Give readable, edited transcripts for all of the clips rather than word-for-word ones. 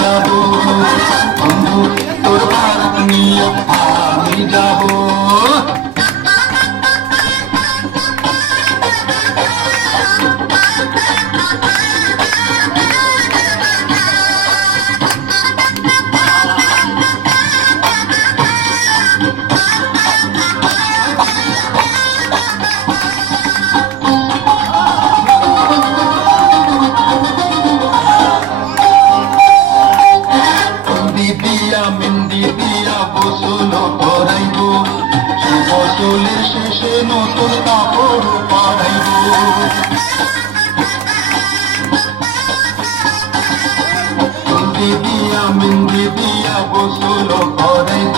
যাবো, বন্ধু তোর ভারত নিয়ে আমি যাবো। মেহেন্দি দিয়া গোসল করাইব, গোসলের শেষে নতুন কাপড় পরাইব। মেহেন্দি দিয়া গোসল করাইব,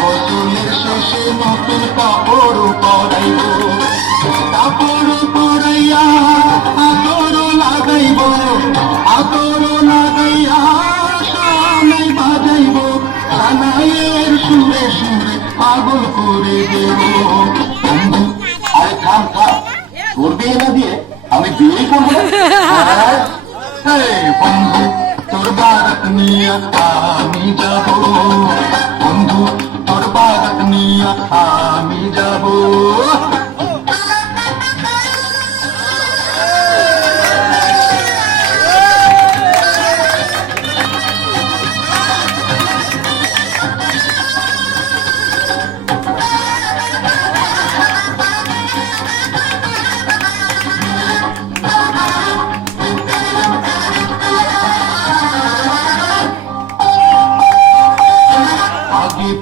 গোসলের শেষে নতুন কাপড় পরাইব। কাপড় পরাইয়া আতর লাগাইব, আতর লাগাইয়া কানাইয়ের সুরে সুরে পাগল করে দেব। বন্ধু আরে থাম থাম, তোর বিয়ে না দিয়ে আমি বিয়ে করবো? বন্ধু তোর বারাত নিয়ে আমি যাব, বন্ধু তোর বারাত নিয়ে আমি যাব।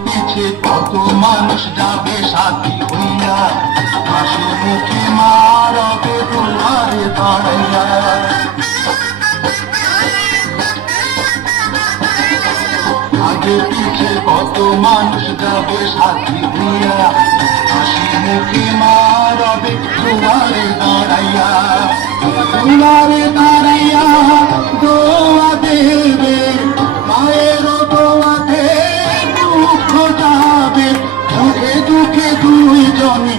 পিছে কত মানুষ যাবে সাথী হইয়া, হাসি মুখে মারবে দুয়ারে দাঁড়াইয়া। আগে পিছে কত মানুষ যাবে সাথী হইয়া, হাসি মুখে মারবে দুয়ারে দাঁড়াইয়া। দুয়ারে দাঁড়াইয়া দোয়া দেবে, মায়ের দোয়াতে দুঃখ যাবে, সুখে দুঃখে দুইজনে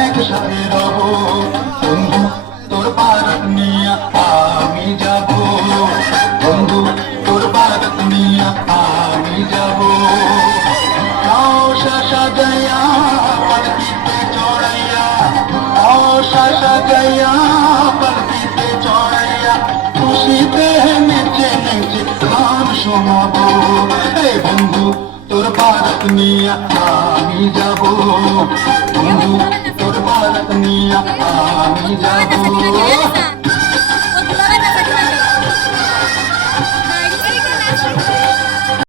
একসাথে রব। বন্ধু তোর বারাত নিয়ে আমি যাব, বন্ধু তোর বারাত নিয়ে আমি যাব। নওশা সাজাইয়া পালকিতে চড়াইয়া, নওশা সাজাইয়া পালকিতে চড়াইয়া, খুশিতে নেচে নেচে গান শোনাবো। বন্ধু তোর বারাত নিয়ে আমি যাব, বন্ধু তোর বারাত নিয়ে আমি যাব।